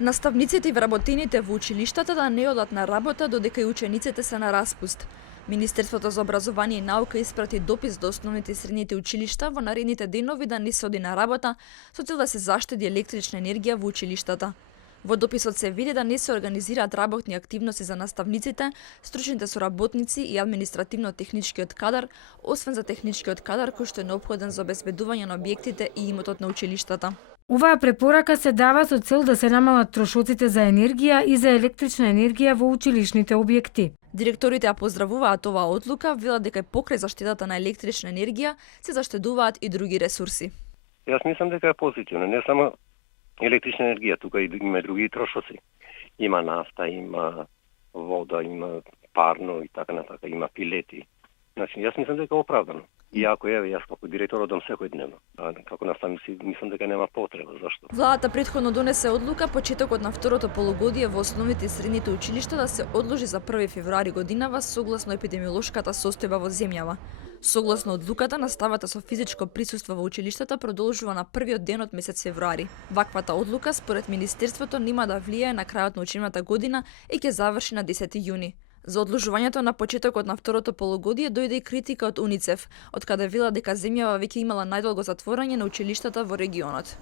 Наставниците и вработените во училиштата да не одат на работа додека и учениците се на распуст. Министерството за образование и наука испрати допис до основните и средните училишта во наредните денови да не се оди на работа со цел да се заштеди електрична енергија во училиштата. Во дописот се вели да не се организираат работни активности за наставниците, стручните соработници и административно-техничкиот кадар, освен за техничкиот кадар кој што е неопходен за обезбедување на објектите и имотот на училиштата. Оваа препорака се дава со цел да се намалат трошоците за енергија и за електрична енергија во училишните објекти. Директорите ја поздравуваат оваа одлука, велат дека покрај заштедата на електрична енергија се заштедуваат и други ресурси. Јас мислам дека е позитивно, не само електрична енергија, тука има и други трошоци. Има нафта, има вода, има парно и така натака, има пилети. Значи, јас мислам дека е оправдано. Иако јас како директор одам секој дневно, како наставници мислам дека нема потреба, зашто? Владата претходно донесе одлука почетокот на второто полугодие во основните и средните училишта да се одложи за 1 февруари годинава согласно епидемиолошката состојба во земјава. Согласно одлуката, наставата со физичко присуство во училиштата продолжува на првиот ден од месец февруари. Ваквата одлука според Министерството нема да влијае на крајот на учебната година и ќе заврши на 10 јуни. За одложувањето на почетокот на второто полугодие дојде и критика од УНИЦЕФ, од каде вела дека земјава веќе имала најдолго затворање на училиштата во регионот.